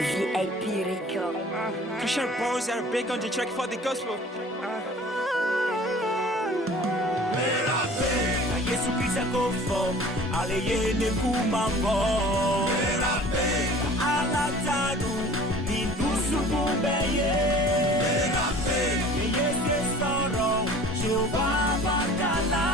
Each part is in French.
VIP Record. Christian Boys are big on the track for the gospel. Yesu Krista kofo aleyene kumambo alatanu nindusu kubeye Yesu soro Jehovah bakala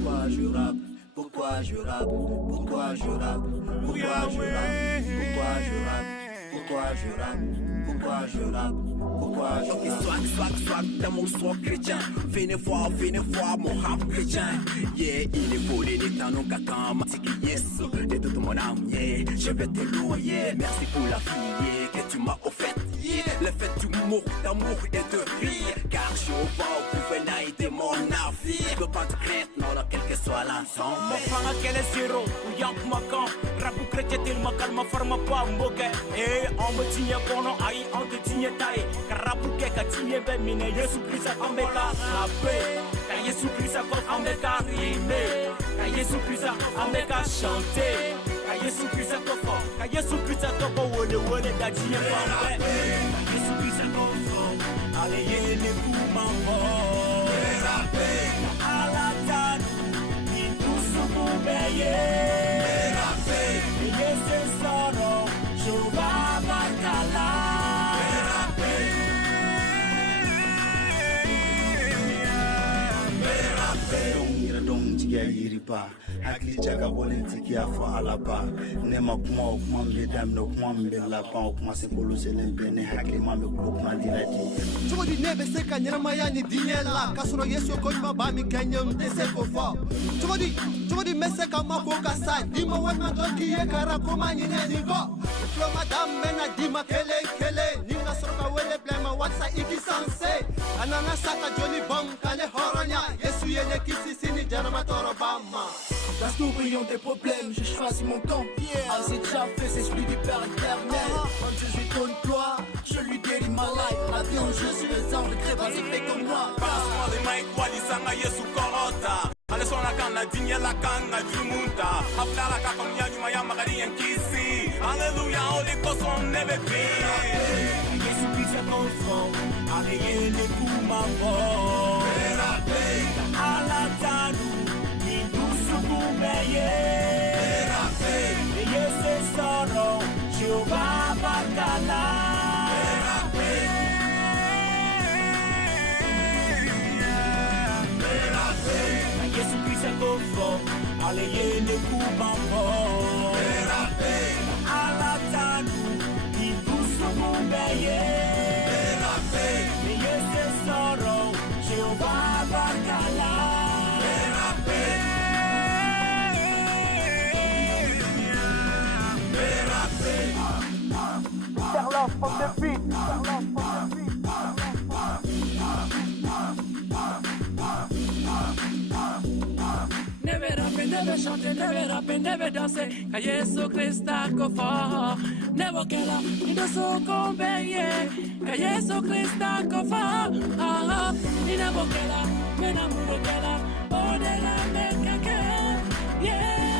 Pourquoi je rappe, pourquoi je rappe, pourquoi je rappe, pourquoi je rappe, pourquoi je rappe, pourquoi je rappe, pourquoi je rappe. Ok, swag, dans mon swag chrétien. Venez voir mon rap chrétien. Yeah, il est volé, les temps non kakama. C'est qui yes, de tout mon âme, yeah. Je vais te louer, yeah. Merci pour la fille, yeah, que tu m'as offert, yeah. Le fait d'humour, d'amour et de rire. Car je vois au pouvenir de mon navire. Je pas de crainte, non, quel que soit l'ensemble. Mon frère, quel est zéro, ou yank ma camp. Rapu chrétien, tel ma calme, forme pas moque. Eh, on me tient bon, non, aïe, on te tient taille. Car rapu keka tient ben, mine, Yesu Christ, on me ka rapper. Car Yesu Christ, on me ka rimer. Car Yesu Christ, on me ka chanter. Car Yesu Christ, car Yesu Christ, wole, da tient pas. Yesu Christ, allez, les coups, maman. Alatanu, ni tusu kubeye. Yesu soro, Jehovah bakala. Dong jiya yiriba hakili jaga bolen tikiya fo alaba ne ma kuma kuma be damno kuma be laban kuma se bolo selen be ne hakili ma be ko kuma dilati Jodi nebe se ka nyama ya ni dinyela kasoro yeso ko ma ba mi kanyam de se ko fo Jodi mese ka ma ko ka sa di ma wa ma don ki e kara ko ma ni ni go Flo madame mena di ma kele ni na soro ka wele blema what sa iki sanse anana saka joli bom kale horonya yesu yene kisi sini jarama toro bama Parce que nous des problèmes, j'ai choisi mon camp. Ah, c'est déjà fait, c'est celui du Père éternel. Quand Jésus donne gloire, je lui délie ma life. La vie en Jésus, les anges, les crèves, c'est fait comme moi. Passe-moi les mains, quoi, disanga Yesu korota. Ale sona kana dinya la kana jumunta. Afla la ka konya nyuma ya magari yankisi. Alléluia, ole koson nebe pi. Yesu Christ confond, avec les coups ma voix. Alatanu. Yesu soro Jehovah bakala Yesu Christ kofo ale yene kubambo alatanu ibusu kubeye Yesu soro Jehovah bakala Love from the beat. Never rapper, never chanter, never rapper, never danser. Ka Yesu Krista kofo. Never kela, ina so kombeye. Ka Yesu Krista kofo. Ina bokela, mena murokela. Odela mekake, yeah.